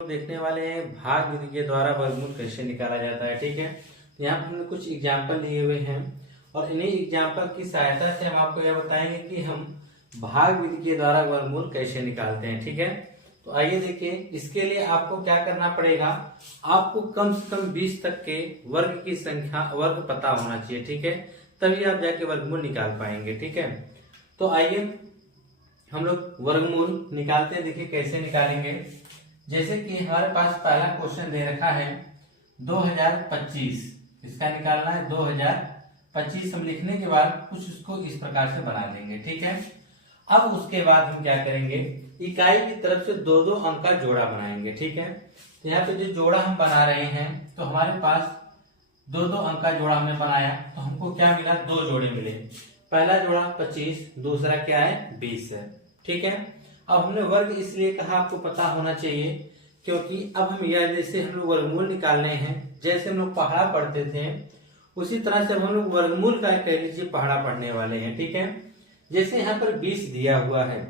देखने वाले हैं भाग विधि के द्वारा वर्गमूल कैसे निकाला जाता है। ठीक है, तो यहाँ पर हमने कुछ एग्जाम्पल लिए हुए हैं और इन्हीं एग्जाम्पल की सहायता से हम आपको यह बताएंगे कि हम भाग विधि के द्वारा वर्गमूल कैसे निकालते हैं। ठीक है, तो आइए देखिए, इसके लिए आपको क्या करना पड़ेगा, आपको कम से कम 20 तक के वर्ग की संख्या वर्ग पता होना चाहिए। ठीक है, तभी आप जाके वर्गमूल निकाल पाएंगे। ठीक है, तो आइए हम लोग वर्गमूल निकालते हैं। देखिए कैसे निकालेंगे। जैसे कि हमारे पास पहला क्वेश्चन दे रखा है 2025, इसका निकालना है 2025। हम लिखने के बाद कुछ इसको इस प्रकार से बना देंगे। ठीक है, अब उसके बाद हम क्या करेंगे, इकाई की तरफ से दो दो अंक का जोड़ा बनाएंगे। ठीक है, तो यहाँ पे जो जोड़ा हम बना रहे हैं, तो हमारे पास दो दो अंक का जोड़ा हमने बनाया, तो हमको क्या मिला, दो जोड़े मिले। पहला जोड़ा 25, दूसरा क्या है 20 है। ठीक है, अब हमने वर्ग इसलिए कहा आपको पता होना चाहिए क्योंकि अब हम यह जैसे हम लोग वर्गमूल निकालने हैं, जैसे हम लोग पहाड़ा पढ़ते थे उसी तरह से हम लोग वर्गमूल का कह लीजिए पहाड़ा पढ़ने वाले हैं। ठीक है, जैसे यहाँ पर 20 दिया हुआ है,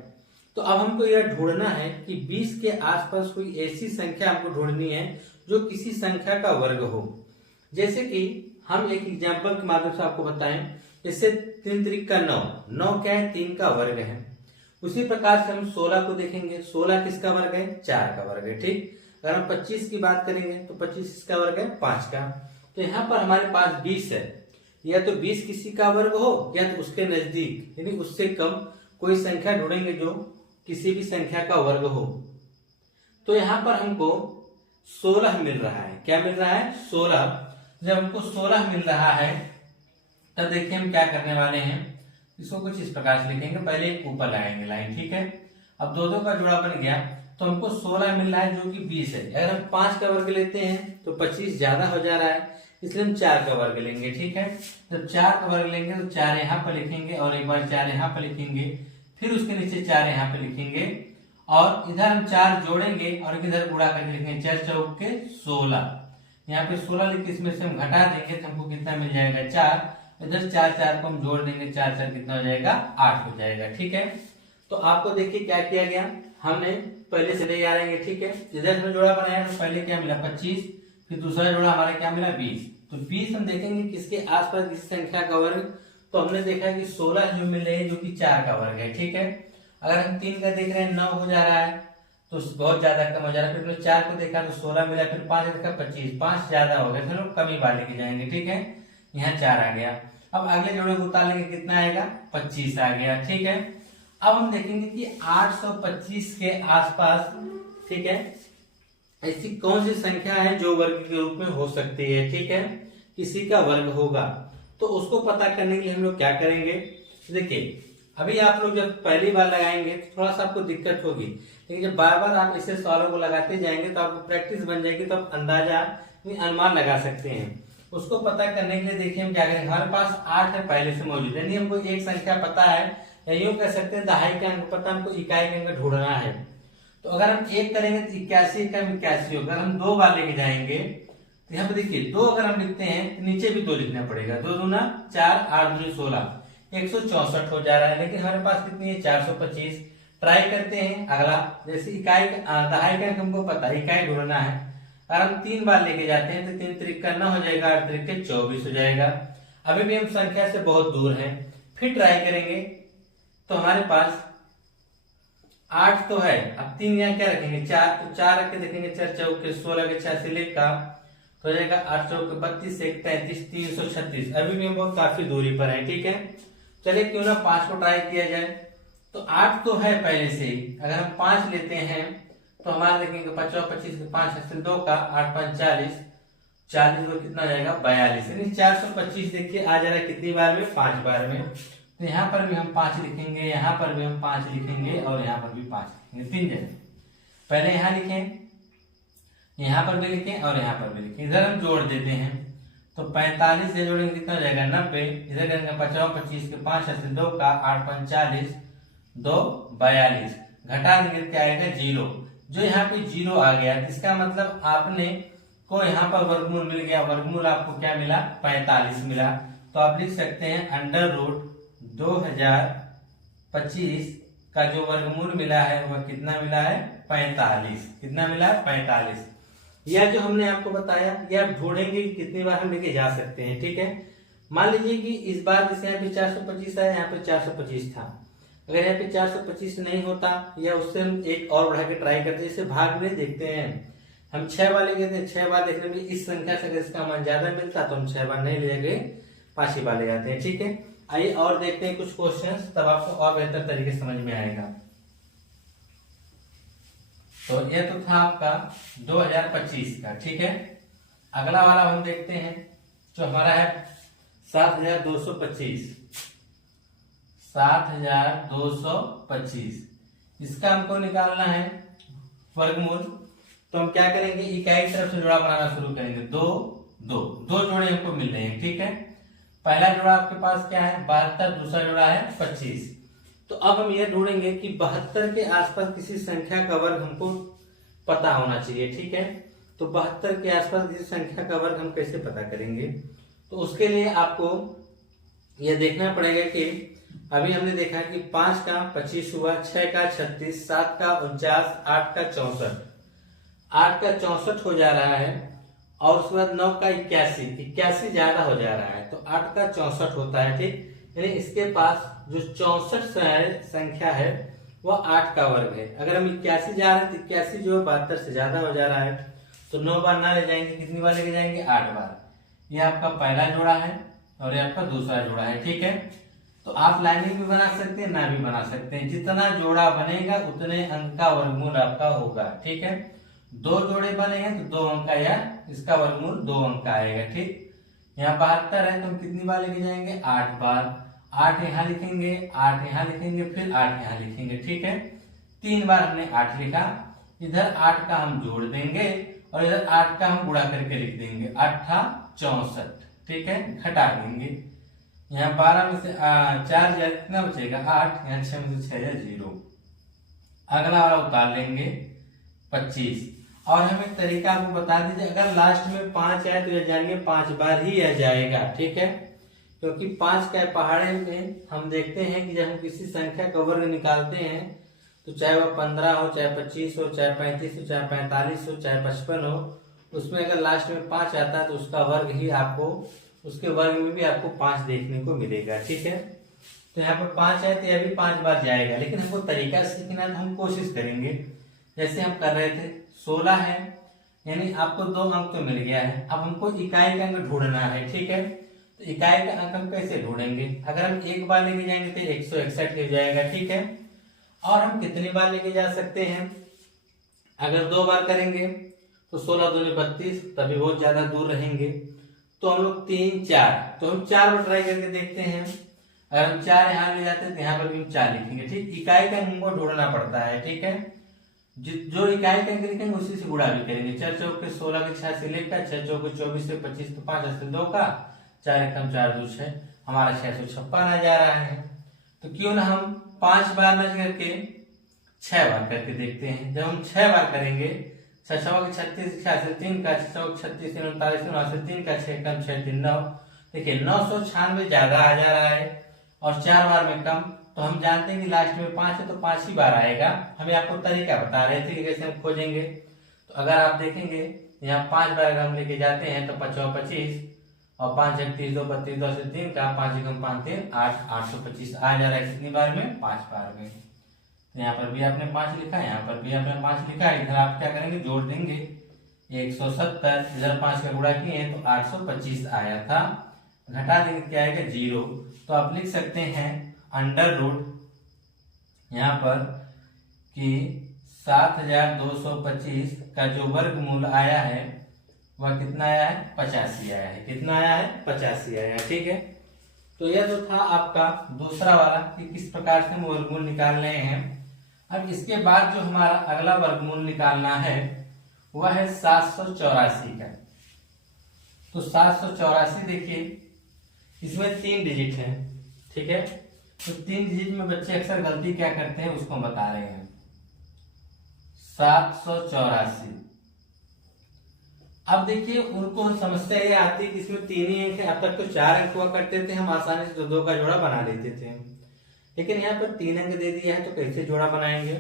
तो अब हमको यह ढूंढना है कि 20 के आसपास कोई ऐसी संख्या हमको ढूंढनी है जो किसी संख्या का वर्ग हो। जैसे कि हम एक एग्जाम्पल के माध्यम से आपको बताएं, इससे 3 त्रिक का 9, 9 क्या है, 3 का वर्ग है। उसी प्रकार से हम 16 को देखेंगे, 16 किसका वर्ग है, 4 का वर्ग है। ठीक, अगर हम 25 की बात करेंगे तो 25 किसका वर्ग है, 5 का। तो यहाँ पर हमारे पास 20 है, या तो 20 किसी का वर्ग हो या तो उसके नजदीक यानी उससे कम कोई संख्या ढूंढेंगे जो किसी भी संख्या का वर्ग हो। तो यहाँ पर हमको 16 मिल रहा है। क्या मिल रहा है, 16। जब हमको 16 मिल रहा है तब देखिए हम क्या करने वाले हैं, इसको कुछ इस प्रकार से लिखेंगे। पहले ऊपर लगाएंगे लाइन। ठीक है, अब दो दो का जोड़ा बन गया, तो हमको 16 मिल रहा है जो कि 20 है। अगर हम 5 का वर्ग लेते हैं तो 25 ज्यादा हो जा रहा है, इसलिए हम 4 का वर्ग लेंगे। ठीक है, जब 4 का वर्ग लेंगे तो 4 यहाँ पर लिखेंगे और एक बार 4 यहाँ पर लिखेंगे, फिर उसके नीचे 4 यहाँ पे लिखेंगे और इधर हम 4 जोड़ेंगे और इधर गुणा करके लिखेंगे। 4 चौक के 16, यहाँ पे 16 लिख के इसमें से हम घटा देंगे तो हमको कितना मिल जाएगा, 4। इधर 4 4 को हम जोड़ देंगे, 4 4 कितना हो जाएगा, 8 हो जाएगा। ठीक है, तो आपको देखिए क्या किया गया, हमने पहले से ले आ रहे हैं। ठीक है, इधर हमने जोड़ा बनाया तो पहले क्या मिला 25, फिर दूसरा जोड़ा हमारा क्या मिला 20। तो 20 हम देखेंगे किसके आसपास किस संख्या का वर्ग, तो हमने देखा कि 16 जो मिल रहे हैं जो कि 4 का वर्ग है। ठीक है, अगर हम 3 का देख रहे हैं 9 हो जा रहा है तो बहुत ज्यादा कम हो जा रहा है। फिर हमने 4 को देखा तो 16 मिला, फिर 5 देखा 25, 5 ज्यादा हो गया, फिर हम कमी वाले के जाएंगे। ठीक है, यहाँ 4 आ गया। अब अगले जोड़े को उतारेंगे, कितना आएगा, 25 आ गया। ठीक है, अब हम देखेंगे कि 825 के आसपास, ठीक है, ऐसी कौन सी संख्या है जो वर्ग के रूप में हो सकती है। ठीक है, किसी का वर्ग होगा, तो उसको पता करने के लिए हम लोग क्या करेंगे। देखिए अभी आप लोग जब पहली बार लगाएंगे तो थोड़ा सा आपको दिक्कत होगी, लेकिन जब बार बार आप ऐसे सवालों को लगाते जाएंगे तो आपको प्रैक्टिस बन जाएगी, तो आप अंदाजा अनुमान लगा सकते हैं। उसको पता करने के लिए देखिए हम क्या करेंगे, हमारे पास 8 है पहले से मौजूद, यानी हमको एक संख्या पता है, या यूं कह सकते हैं दहाई का अंक पता, हमको इकाई का अंक ढूंढना है। तो अगर हम 1 करेंगे तो 81 का 81 होगा। अगर हम 2 बार लेके जाएंगे तो यहाँ पे देखिए 2 अगर हम लिखते हैं तो नीचे भी 2 लिखना पड़ेगा। 2 दूना 4, 8 दूनी 16, 164 हो जा रहा है, लेकिन हमारे पास कितनी है, 425। ट्राई करते हैं अगला, जैसे इकाई दहाई का अंक हमको पता है, इकाई ढूंढना है। अगर हम 3 बार लेके जाते हैं तो 3 त्रिक का 9 हो जाएगा, 8 त्रिक के 24 हो जाएगा। अभी भी हम संख्या से बहुत दूर हैं, फिर ट्राई करेंगे तो हमारे पास 8 तो है। अब 3 यहाँ क्या रखेंगे, 4, तो 4 रख के देखेंगे, 4 चौक के 16 के 86 लेख का तो हो जाएगा 8 चौक के 32, 1 33, 336। अभी भी हम बहुत काफी दूरी पर है। ठीक है, चलिए क्यों ना 5 को ट्राई किया जाए। तो 8 तो है पहले से ही, अगर हम 5 लेते हैं तो हमारे देखेंगे 50, 25 5 से 2 का 8 5 40, 40 को कितना हो जाएगा, 42। यानी 425 देखिए आ जा रहा है कितनी बार में, 5 बार में। तो यहाँ पर भी हम 5 लिखेंगे, यहाँ पर भी हम 5 लिखेंगे और यहाँ पर भी 5 लिखेंगे, 3 जगह। पहले यहाँ लिखें, यहाँ पर भी लिखें और यहाँ पर भी लिखें। इधर हम जोड़ देते हैं तो 45 से जोड़ेंगे कितना हो जाएगा, 90। इधर करेंगे 50, 25 के 5 से 2 का 8 5 40, 2 42, घटा देंगे क्या आएगा, 0। जो यहाँ पे 0 आ गया, इसका मतलब आपने को यहाँ पर वर्गमूल मिल गया। वर्गमूल आपको क्या मिला, 45 मिला। तो आप लिख सकते हैं अंडर रूट 2025 का जो वर्गमूल मिला है वह कितना मिला है, 45। कितना मिला है? 45। यह जो हमने आपको बताया यह आप ढूंढेंगे कि कितनी बार हम लेके जा सकते हैं। ठीक है, मान लीजिए कि इस बार जैसे यहाँ पे 425 आया, यहाँ पे 425 था। अगर यहाँ पे 425 नहीं होता या उससे हम एक और बढ़ा के ट्राई करते हैं, जैसे भाग में देखते हैं हम 6 बार लेके थे, 6 बार देखने में इस संख्या से अगर इसका मान ज्यादा मिलता तो हम 6 बार नहीं ले गए, 5 ही बार ले जाते हैं। ठीक है, आइए और देखते हैं कुछ क्वेश्चंस, तब आपको और बेहतर तरीके से समझ में आएगा। तो ये तो था आपका 2025 का। ठीक है, अगला वाला हम देखते हैं जो हमारा है 7225। 7225 इसका हमको निकालना है वर्गमूल। तो हम क्या करेंगे, इकाई की तरफ से जोड़ा बनाना शुरू करेंगे। दो जोड़े हमको मिल रहे हैं। ठीक है, पहला जोड़ा आपके पास क्या है? 72, दूसरा जोड़ा है 25। तो अब हम यह ढूंढेंगे कि 72 के आसपास किसी संख्या का वर्ग हमको पता होना चाहिए। ठीक है, तो 72 के आसपास किसी संख्या का वर्ग हम कैसे पता करेंगे? तो उसके लिए आपको यह देखना पड़ेगा कि अभी हमने देखा कि 5 का 25 हुआ, 6 का 36, 7 का 49, 8 का 64। 8 का 64 हो जा रहा है और उसके बाद 9 का 81 ज्यादा हो जा रहा है, तो 8 का 64 होता है। ठीक, यानी इसके पास जो 64 संख्या है वह 8 का वर्ग है। अगर हम 81 जा रहे हैं तो 81 जो है 72 से ज्यादा हो जा रहा है, तो 9 बार ना ले जाएंगे, कितनी बार लेके जाएंगे? 8 बार। यह आपका पहला जोड़ा है और यह आपका दूसरा जोड़ा है। ठीक है, तो आप लाइनिंग भी बना सकते हैं, ना भी बना सकते हैं। जितना जोड़ा बनेगा उतने अंक का वर्गमूल आपका होगा। ठीक है, 2 जोड़े बनेंगे तो 2 अंक का या इसका वर्गमूल 2 अंक का आएगा। ठीक, यहाँ 72 है तो हम कितनी बार लेके जाएंगे? 8 बार। 8 यहाँ लिखेंगे, 8 यहाँ लिखेंगे, फिर 8 यहाँ लिखेंगे। ठीक है, 3 बार हमने 8 लिखा। इधर 8 का हम जोड़ देंगे और इधर 8 का हम गुणा करके लिख देंगे, 8 64। ठीक है, घटा देंगे। यहाँ 12 में से 4 जाए कितना बचेगा? 8। यहाँ 6 में से 6 जाए 0। अगला वाला उतार लेंगे 25। और हम एक तरीका आपको बता दीजिए, अगर लास्ट में 5 आए तो यह जानिए 5 बार ही यह जाएगा। ठीक है, क्योंकि 5 का पहाड़े में हम देखते हैं कि जब हम किसी संख्या का वर्ग निकालते हैं तो चाहे वह 15 हो, चाहे 25 हो, चाहे 35 हो, चाहे 45 हो, चाहे 55 हो, उसमें अगर लास्ट में 5 आता है तो उसका वर्ग ही आपको, उसके वर्ग में भी आपको 5 देखने को मिलेगा। ठीक है, तो यहाँ पर 5 है तो यह भी 5 बार जाएगा, लेकिन हमको तरीका सीखना है तो हम कोशिश करेंगे जैसे हम कर रहे थे। 16 है यानी आपको 2 अंक तो मिल गया है, अब हमको इकाई का अंक ढूंढना है। ठीक है, तो इकाई का अंक हम कैसे ढूंढेंगे? अगर हम एक बार लेके जाएंगे तो 161 हो जाएगा। ठीक है, और हम कितनी बार लेके जा सकते हैं? अगर 2 बार करेंगे तो 16 दूनी 32, तभी बहुत ज्यादा दूर रहेंगे। तो हम लोग 3 4, तो हम 4 बार ट्राई करके देखते हैं। अगर हम 4 यहाँ ले जाते हैं तो यहाँ पर भी हम 4 लिखेंगे। ठीक, इकाई का अंक को ढूंढना पड़ता है। ठीक है, जो इकाई का अंक लिखेंगे उसी से गुणा भी करेंगे। 4 चौक के 16 के 86 लेकर, 6 चौक के 24 से 25 तो 5 से 2 का 4 एकम 4 2 6, हमारा 656 आ जा रहा है। तो क्यों ना हम 5 बार न करके 6 बार करके देखते हैं। जब हम 6 बार करेंगे, 6 चौक 36, 3 का 6 चौक 36, 39, 3 का 6 कम 6 3 9, देखिए 996 ज्यादा आ जा रहा है और 4 बार में कम। तो हम जानते हैं कि लास्ट में 5 है तो 5 ही बार आएगा। हमें आपको तरीका बता रहे थे कि कैसे हम खोजेंगे। तो अगर आप देखेंगे यहाँ 5 बार अगर हम लेके जाते हैं तो 5 25 और 5 31 2 32 2 से 3 का 5 एकम 5 3 8, 825 आ जा रहा है। कितनी बार में? 5 बार में। तो यहाँ पर भी आपने 5 लिखा, यहाँ पर भी आपने 5 लिखा। इधर आप क्या करेंगे? जोड़ देंगे 170, इधर 5 का गुणा किए तो 825 आया था। घटा देंगे क्या आएगा? 0। तो आप लिख सकते हैं अंडर रूट यहाँ पर कि 7225 का जो वर्गमूल आया है वह कितना आया है? 85 आया है। कितना आया है? 85 आया है। ठीक है, तो यह जो था आपका दूसरा वाला कि किस प्रकार से हम वर्गमूल निकाल रहे हैं। अब इसके बाद जो हमारा अगला वर्गमूल निकालना है वह है 784 का। तो 784 देखिए इसमें 3 डिजिट है। ठीक है, तो 3 डिजिट में बच्चे अक्सर गलती क्या करते हैं उसको बता रहे हैं। 784, अब देखिए उनको समस्या ये आती है कि इसमें 3 ही अंक है। अब तक तो 4 अंक हुआ करते थे, हम आसानी से 2 का जोड़ा बना लेते थे, लेकिन यहाँ पर 3 अंक दे दिया है तो कैसे जोड़ा बनाएंगे?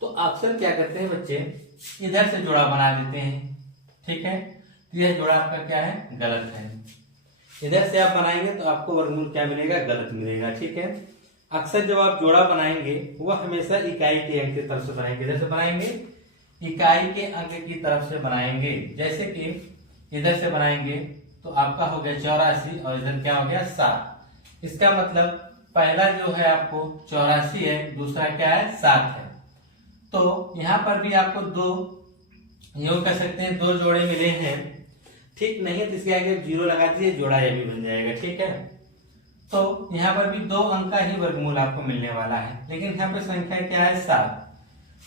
तो तो अक्सर क्या करते हैं बच्चे, इधर से जोड़ा बना देते हैं, ठीक है। तो यह जोड़ा आपका क्या है, गलत है। इधर से आप बनाएंगे तो आपको वर्गमूल क्या मिलेगा, गलत मिलेगा, ठीक है। अक्सर जब आप जोड़ा बनाएंगे वह हमेशा इकाई के अंक की तरफ से बनाएंगे। इधर से बनाएंगे, इकाई के अंक की तरफ से बनाएंगे। जैसे कि इधर से बनाएंगे तो आपका हो गया 84 और इधर क्या हो गया 7। इसका मतलब पहला जो है आपको 84 है, दूसरा क्या है 7 है। तो यहाँ पर भी आपको दो यूं कह सकते हैं, दो जोड़े मिले हैं, ठीक नहीं तो इसके आगे 0 लगा दीजिए, जोड़ा ये भी बन जाएगा, ठीक है। तो यहाँ पर भी 2 अंक का ही वर्गमूल आपको मिलने वाला है, लेकिन यहाँ पे संख्या क्या है 7।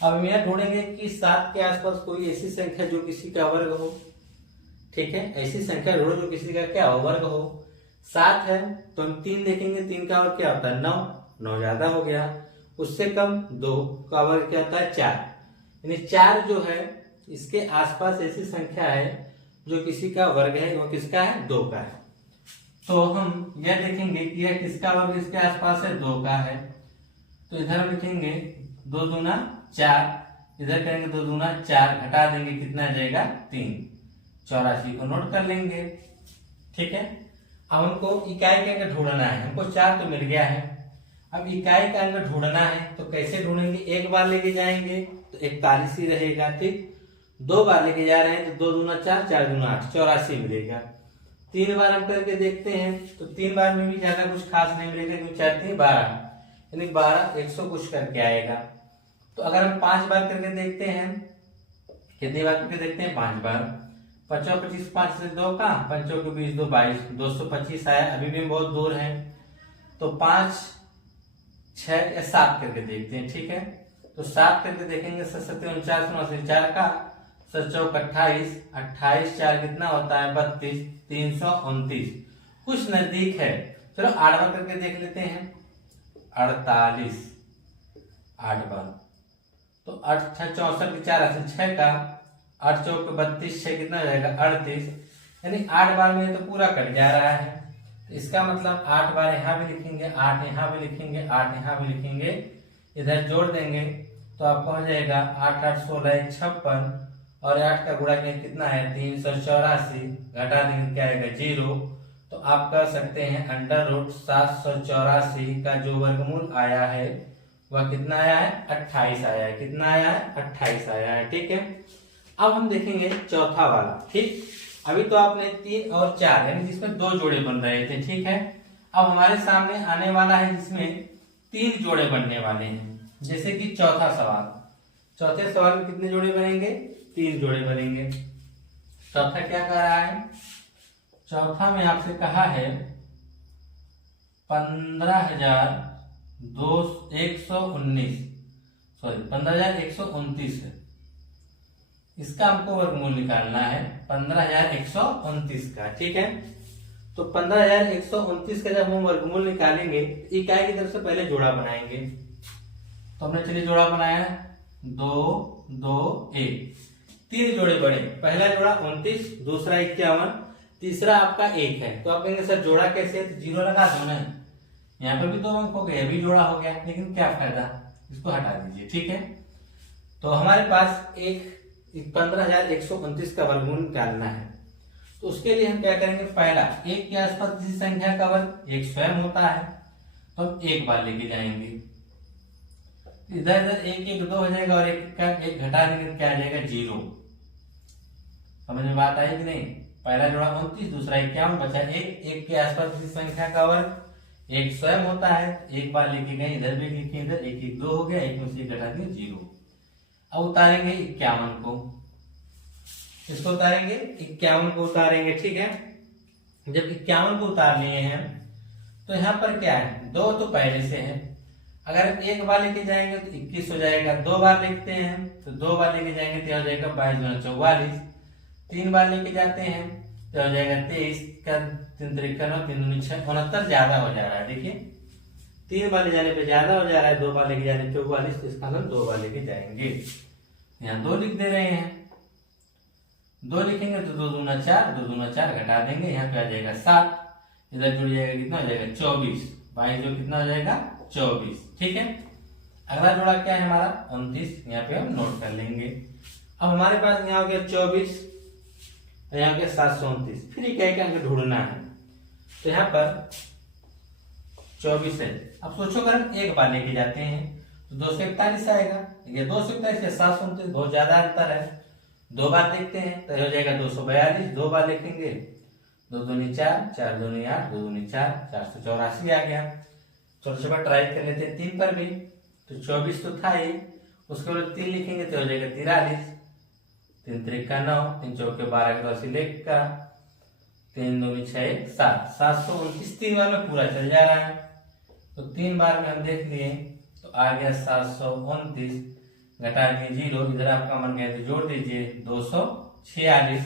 अब हम यह ढूंढेंगे कि 7 के आसपास कोई ऐसी संख्या जो किसी का वर्ग हो, ठीक है। ऐसी संख्या ढूंढो जो किसी का क्या हो, वर्ग हो। 7 है तो हम 3 देखेंगे, 3 का वर्ग क्या होता है 9, 9 ज्यादा हो गया। उससे कम 2 का वर्ग क्या होता है 4, यानी 4 जो है इसके आसपास ऐसी संख्या है जो किसी का वर्ग है, वो किसका है 2 का है। तो हम यह देखेंगे कि यह किसका वर्ग इसके आसपास है 2 का है। तो इधर हम लिखेंगे 2 दूना 4, इधर करेंगे 2 दूना 4, घटा देंगे कितना आ जाएगा 3, 84 को नोट कर लेंगे, ठीक है। अब हमको इकाई का अंक ढूंढना है, हमको 4 तो मिल गया है। अब इकाई का अंक ढूंढना है तो कैसे ढूंढेंगे, एक बार लेके जाएंगे तो 41 ही रहेगा, ठीक। 2 बार लेके जा रहे हैं तो 2 दूना 4, 4 दूना 8, 84 मिलेगा। 3 बार हम करके देखते हैं तो 3 बार में भी ज्यादा कुछ खास नहीं मिलेगा, क्योंकि 4 3 12, यानी 12 100 कुछ करके आएगा। तो अगर हम 5 बार करके देखते हैं, कितनी बार करके देखते हैं 5 बार, 5 25, 5 से 2 का 5 के 20 2 22, 225 आया। अभी भी बहुत दूर है तो 5 6 या 7 करके देखते हैं, ठीक है। तो 7 करके देखेंगे, 7 7 49, 4 का 7 चौक 28, 28 4 कितना होता है 32, 329, कुछ नजदीक है। चलो 8 बार करके देख लेते हैं, 48 8 बार, तो 8 6 64 के 4 6 का 8 चौक 32, 6 कितना हो जाएगा 38, यानी 8 बार में तो पूरा कट जा रहा है। तो इसका मतलब 8 बार यहाँ भी लिखेंगे, 8 यहाँ भी लिखेंगे, 8 यहाँ भी लिखेंगे, इधर जोड़ देंगे तो आपको हो जाएगा 8 8 16 56, और 8 का गुणा कितना है 384, घटा देंगे क्या आएगा 0। तो आप कर सकते हैं √784 का जो वर्गमूल आया है वह कितना आया है 28 आया है। कितना आया है 28 आया है, ठीक है। अब हम देखेंगे चौथा वाला, ठीक। अभी तो आपने 3 और 4 यानी जिसमें 2 जोड़े बन रहे थे, ठीक है। अब हमारे सामने आने वाला है जिसमें 3 जोड़े बनने वाले हैं। जैसे कि चौथा सवाल, चौथे सवाल में कितने जोड़े बनेंगे 3 जोड़े बनेंगे। चौथा क्या कह रहा है, चौथा में आपसे कहा है 15,129 है, इसका हमको वर्गमूल निकालना है 15,129 का, ठीक है। तो 15,129 का जब हम वर्गमूल निकालेंगे, इकाई की तरफ से पहले जोड़ा बनाएंगे। तो हमने चलिए जोड़ा बनाया 2 2 1, 3 जोड़े बने, पहला जोड़ा 29, दूसरा 51, तीसरा आपका 1 है। तो आप कहेंगे सर जोड़ा कैसे है, तो 0 लगा दो ना, यहाँ पर भी 2 अंक हो गए, अभी जोड़ा हो गया, लेकिन क्या फायदा, इसको हटा दीजिए, ठीक है। तो हमारे पास 15,129 का वर्गमूल निकालना है। तो उसके लिए हम क्या करेंगे, पहला 1 के आसपास किसी संख्या का वर्ग 1 स्वयं होता है, तो हम 1 बार लेके जाएंगे, इधर इधर 1 1 2 हो जाएगा, और 1 घटा देंगे क्या आ जाएगा 0। समझ में बात आई कि नहीं। पहला जोड़ा 29, दूसरा 51, बचा 1 के आसपास किसी संख्या का वर्ग 1 स्वयं होता है, 1 बार लेके गए, इधर भी लिखे, इधर 1 1 2 हो गया, 1 में से 1 घटा देंगे 0। अब उतारेंगे 51 को, इसको उतारेंगे 51 को उतारेंगे, ठीक है। जब 51 को उतार लिए हैं तो यहाँ पर क्या है 2 तो पहले से है, अगर 1 बार लेके जाएंगे तो 21 हो जाएगा, 2 बार लिखते हैं तो 2 बार लेके जाएंगे तो हो जाएगा 22 दूना 44, 3 बार लेके जाते हैं तो हो जाएगा 23 का 3 3 9 3 9 6 69 ज्यादा हो जा रहा है। देखिए 3 बार ले जाने पे ज्यादा हो जा रहा है, 2 बार लेके जाने पे 44, तो इसका हम 2 बार लेके जाएंगे। यहाँ 2 लिख दे रहे हैं, 2 लिखेंगे तो 2 दूना 4, 2 दूना 4 घटा देंगे, यहाँ पे आ जाएगा 7, इधर जुड़ जाएगा कितना हो जाएगा 24, 22 जो कितना हो जाएगा 24, ठीक है। अगला जोड़ा क्या है हमारा 29, यहाँ पे हम नोट कर लेंगे। अब हमारे पास यहाँ हो गया 24, यहाँ हो गया 729, फिर एक एक अंक ढूंढना है। तो यहाँ पर 24 है। अब सोचो अगर हम एक बार लेके जाते हैं तो 241 आएगा। ये 241 या 729 बहुत ज्यादा अंतर है। दो बार देखते हैं तो हो जाएगा 242, दो बार लिखेंगे 2 दूनी 4, 4 दूनी 8, 2 दूनी 4, 484 आ गया। चलो बार ट्राई कर लेते हैं 3 पर भी। तो 24 तो था ही, उसके बाद 3 लिखेंगे तो हो जाएगा 43, 3 त्रिका 9, 3 चौके 12 का 80 लेख का, 3 दूनी 6, 7, 729 3 बार में पूरा चल जा रहा है। तो 3 बार में हम देख लिए तो आ गया 729, घटा दिए 0, इधर आपका मन गया तो जोड़ दीजिए 246।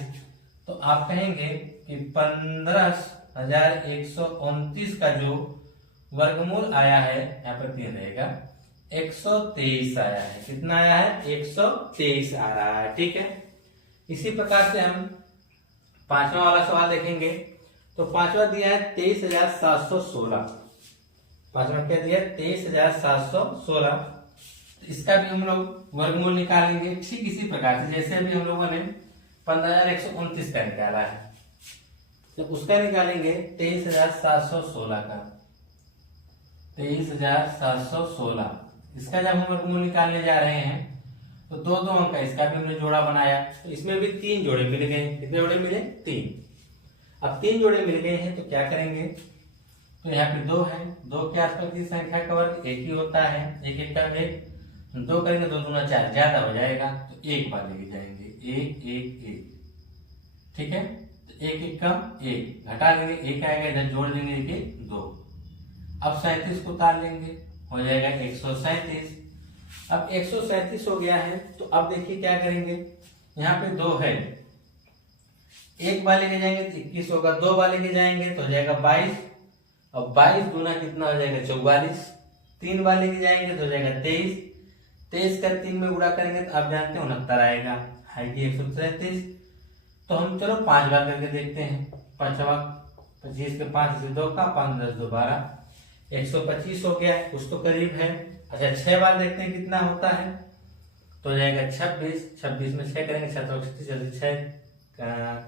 तो आप कहेंगे कि 15,129 का जो वर्गमूल आया है, यहाँ पर 3 रहेगा, 123 आया है। कितना आया है? 123 आ रहा है। ठीक है, इसी प्रकार से हम पांचवा वाला सवाल देखेंगे। तो पांचवा दिया है 23,716। पांचवा क्या दिया है? 23,716। इसका भी हम लोग वर्गमूल निकालेंगे ठीक इसी प्रकार से जैसे अभी हम लोगों ने 15,129 का निकाला है। तो उसका निकालेंगे 23,716 का, 23,716। इसका जब हम वर्गमूल निकालने जा रहे हैं तो दो अंक का इसका भी हमने जोड़ा बनाया। तो इसमें भी 3 जोड़े मिल गए। कितने जोड़े मिले? 3। अब 3 जोड़े मिल गए हैं तो क्या करेंगे? तो यहाँ पे 2 है, 2 के आसपास की संख्या का वर्ग 1 ही होता है। 1 1 का 1, 2 करेंगे 2 दूना 4, ज्यादा हो जाएगा तो 1 बार लेके जाएंगे, 1 1 1। ठीक है, तो 1 1 का 1, घटा देंगे 1 आएगा, इधर जोड़ देंगे 1 2। अब 37 को उतार लेंगे, हो जाएगा 137। अब 137 हो गया है तो अब देखिए क्या करेंगे। यहाँ पे 2 है, 1 बार लेके जाएंगे तो 21 होगा, 2 बार लेके जाएंगे तो हो जाएगा 22। अब 22 गुना कितना हो जाएगा? 44। 3 बार लेके जाएंगे तो हो जाएगा 23। 23 का 3 में गुणा करेंगे तो आप जानते हैं 69 आएगा, है कि 137। तो हम चलो 5 बार करके देखते हैं। पांचवा 25 के 5 से 2 का 5 10 2 12, 125 हो गया है, कुछ तो करीब है। अच्छा 6 बार देखते हैं कितना होता है। तो हो जाएगा 26, 26 में 6 करेंगे 6 तो 6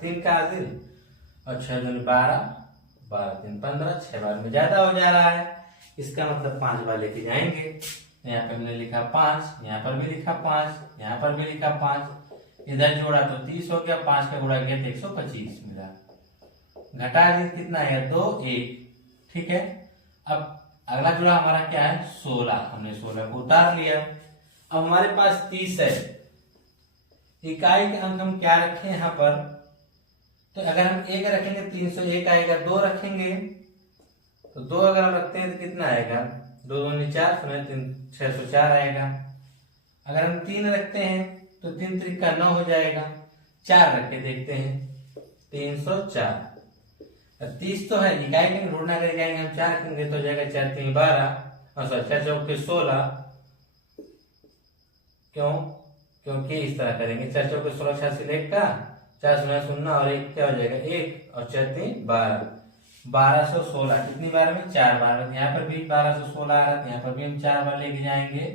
3 का हासिल और 6 दूनी 12, 12 3 15, 6 बार में ज्यादा हो जा रहा है। इसका मतलब 5 बार लेके जाएंगे। यहाँ पे हमने लिखा 5, यहाँ पर भी लिखा 5, यहाँ पर भी लिखा 5, इधर जोड़ा तो 30 हो गया, 5 का गुणा किया तो 125 मिला। घटा दी कितना है? 2 1। ठीक है, अब अगला जुड़ा हमारा क्या है? 16। हमने 16 को उतार लिया। अब हमारे पास 30 है। इकाई के अंक हम क्या रखें यहाँ पर? तो अगर हम 1 रखेंगे 301 आएगा, 2 रखेंगे तो 2 अगर हम रखते हैं तो कितना आएगा? 2 दूनी 4, 604 आएगा। अगर हम 3 रखते हैं तो 3 त्रिका 9 हो जाएगा। 4 रख के देखते हैं, 304। 30 तो है, इकाई के ढूंढना कर जाएंगे हम, 4 करेंगे तो हो जाएगा 4 3 12 और 4 चौके 16। क्यों? क्योंकि इस तरह करेंगे 4 चौके 16, 6 से लेख का 4 0 0 और 1 क्या हो जाएगा? 1 और 4 3 12, 1216। कितनी बार में? 4 बार में। यहाँ पर भी 1216 आ रहा है, यहाँ पर भी हम 4 बार लेके जाएंगे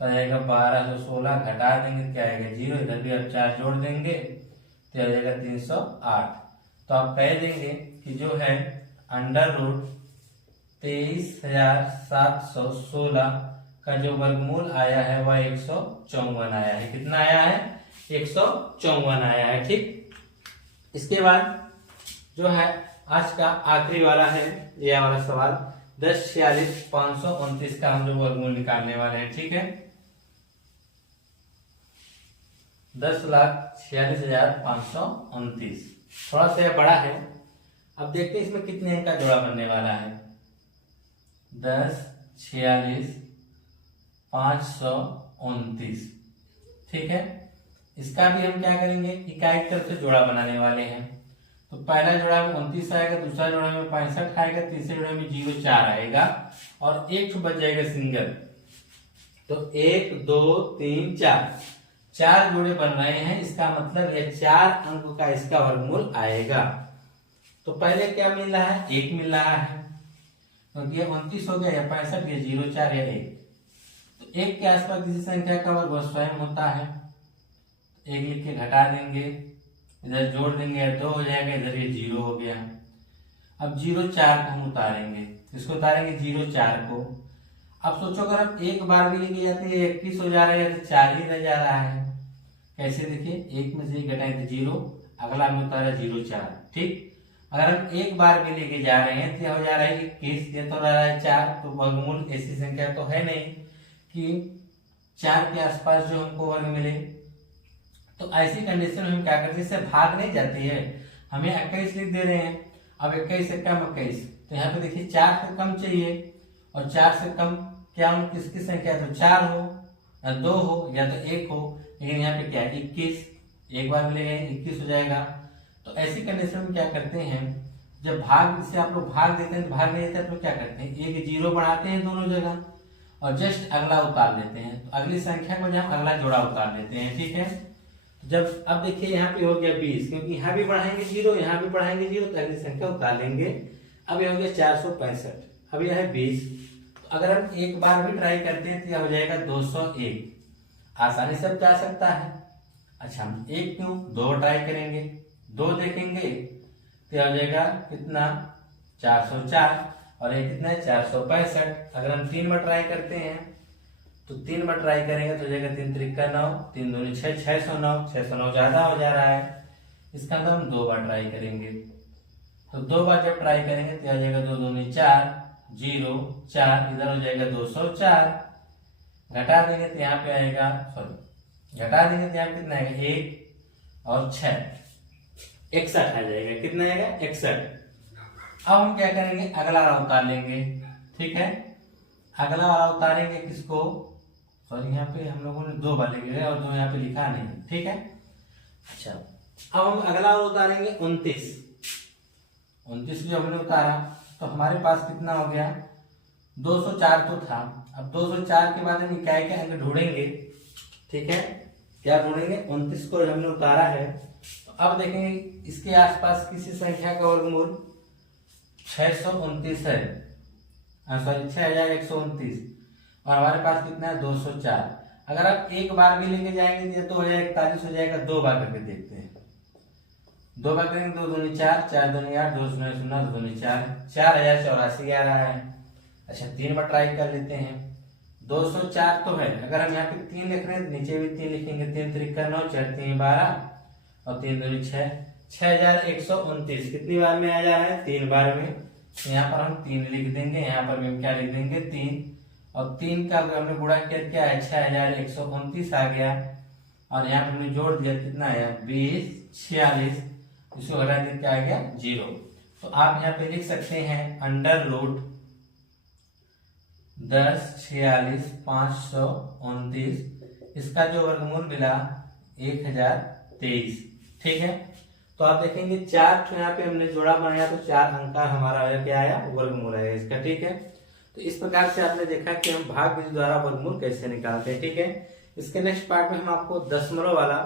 तो आएगा 1216, घटा देंगे क्या आएगा? 0। इधर भी अब 4 जोड़ देंगे तो हो जाएगा 308। तो आप कह देंगे कि जो है अंडर रूट 23,716 का जो वर्गमूल आया है वह 154 आया है। कितना आया है? 154 आया है। ठीक, इसके बाद जो है आज का आखिरी वाला है यह वाला सवाल 10,46,529 का हम जो वर्गमूल निकालने वाले हैं। ठीक है, 10,46,529 थोड़ा सा बड़ा है। अब देखते हैं इसमें कितने अंक का जोड़ा बनने वाला है। 10,46,529। ठीक है, इसका भी हम क्या करेंगे? इकाई की तरफ से जोड़ा बनाने वाले हैं। तो पहला जोड़ा में 29 आएगा, दूसरा जोड़ा में 65 आएगा, तीसरे जोड़ा में 04 आएगा और एक बच जाएगा सिंगल। तो 1 2 3 4 जोड़े बन रहे हैं। इसका मतलब यह 4 अंक का इसका वर्गमूल आएगा। तो पहले क्या मिल रहा है? 1 मिल रहा है, क्योंकि ये 29 हो गया या 65 या 04 या 1। तो एक के आसपास किसी संख्या का वर्ग वह स्वयं होता है। एक लिख के घटा देंगे, इधर जोड़ देंगे, 2 हो जाएगा, इधर ये 0 हो गया। अब 0 4 को हम उतारेंगे, इसको उतारेंगे 0 4 को। अब सोचो अगर हम एक बार भी लेके जाते हैं 21 हो जा रहा है, तो 4 ही रह जा रहा है। कैसे देखिए, एक में से एक घटाएं तो 0, अगला में उतारा 0 4, ठीक। अगर हम एक बार भी लेके जा रहे हैं तो यह हो जा रहा है 21, ये तो रह रहा है 4, तो वर्गमूल ऐसी संख्या तो है नहीं कि 4 के आसपास जो हमको वर्ग मिले। तो ऐसी कंडीशन में हम क्या करते हैं, इससे भाग नहीं जाती है, हमें 21 लिख दे रहे हैं। अब 21 से कम 21, तो यहाँ पे देखिए 4 से कम चाहिए, और 4 से कम क्या हो, किसकी संख्या, तो 4 हो या 2 हो या तो 1 हो, लेकिन यहाँ पे क्या है 21, एक बार मिलेगा 21 हो जाएगा। तो ऐसी कंडीशन में क्या करते हैं, जब भाग से आप लोग भाग देते हैं तो भाग नहीं देते तो क्या करते हैं, एक 0 बढ़ाते हैं दोनों जगह और जस्ट अगला उतार लेते हैं, तो अगली संख्या को जब अगला जोड़ा उतार लेते हैं, ठीक है। जब अब देखिए यहाँ पे हो गया 20, क्योंकि यहाँ भी बढ़ाएंगे 0, यहाँ भी बढ़ाएंगे 0, तो अगली संख्या उतार लेंगे। अब यह हो गया 465, अब यह है 20, तो अगर हम एक बार भी ट्राई करते हैं तो यह हो जाएगा 201, आसानी से अब जा सकता है। अच्छा, हम एक क्यों, 2 ट्राई करेंगे, 2 देखेंगे तो यह हो जाएगा कितना, 404, और ये कितना है 465। अगर हम 3 बार ट्राई करते हैं तो 3 बार ट्राई करेंगे तो हो जाएगा 3 त्रिका 9, 3 दूनी 6, 609, 609 ज्यादा हो जा रहा है, इसका अंदर हम 2 बार ट्राई करेंगे। तो 2 बार जब ट्राई करेंगे तो हो जाएगा 2 दूनी 4, 0 4, इधर हो जाएगा 204, घटा देंगे तो यहाँ पे आएगा, सॉरी घटा देंगे तो यहाँ पे कितना आएगा 1 और 6, 61 आ जाएगा, कितना आएगा 61। अब हम क्या करेंगे, अगला वाला उतार लेंगे, ठीक है। अगला वाला उतारेंगे किसको, सॉरी यहाँ पे हम लोगों ने 2 बार लेके गए और 2 यहाँ पे लिखा नहीं, ठीक है। अच्छा, अब हम अगला वाला उतारेंगे 29, 29 जो हमने उतारा तो हमारे पास कितना हो गया, 204 तो था। अब 204 के बाद हम क्या क्या अंक ढूंढेंगे, ठीक है, क्या ढूंढेंगे, 29 को हमने उतारा है। तो अब देखेंगे इसके आसपास किसी संख्या का वर्गमूल 629 है, सॉरी 6129, और हमारे पास कितना है 204। अगर आप एक बार भी लेके जाएंगे तो हो जाएगा 41 हो जाएगा। 2 बार करके देखते हैं, 2 बार करेंगे, 2 दूनी 4, 4 दूनी 8, 2 शून्य 0, 2 दूनी 4, 4084 आ रहा है। अच्छा, 3 बार ट्राई कर लेते हैं, 204 तो है, अगर हम यहाँ पे 3 लिख रहे हैं तो नीचे भी 3 लिखेंगे, 3 त्रिका 9, 4 3 12, और 3 दूनी 6, 6129 कितनी बार में आ जा रहा है, 3 बार में। यहाँ पर हम 3 लिख देंगे, यहाँ पर भी हम क्या लिख देंगे 3, और 3 का हमने गुणा किया क्या है 6129 आ गया, और यहाँ पर हमने जोड़ दिया कितना आया 20 46, इसको घटा दिया क्या आ गया 0। तो आप यहाँ पे लिख सकते हैं अंडर रूट 10 46 529, इसका जो वर्गमूल मिला 1023, ठीक है। तो आप देखेंगे 4 तो यहाँ पे हमने जोड़ा बनाया तो 4 अंक का हमारा क्या आया, वर्गमूल आया इसका, ठीक है। तो इस प्रकार से आपने देखा कि हम भाग विधि द्वारा वर्गमूल कैसे निकालते हैं, ठीक है। इसके नेक्स्ट पार्ट में हम आपको दशमलव वाला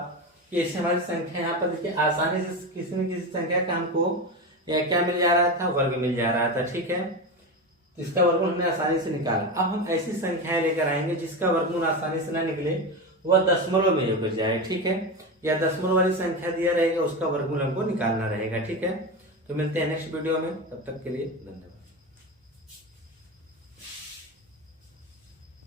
कि ऐसे हमारी संख्या यहाँ पर देखिए आसानी से किसी न किसी संख्या का हमको या क्या मिल जा रहा था, वर्ग मिल जा रहा था, ठीक है। इसका वर्गमूल हमने आसानी से निकाला। अब हम ऐसी संख्याएं लेकर आएंगे जिसका वर्गमूल आसानी से ना निकले, वह दशमलव में होकर जाए, ठीक है, या दशमलव वाली संख्या दिया रहेगा उसका वर्गमूल हमको निकालना रहेगा, ठीक है। तो मिलते हैं नेक्स्ट वीडियो में, तब तक के लिए धन्यवाद।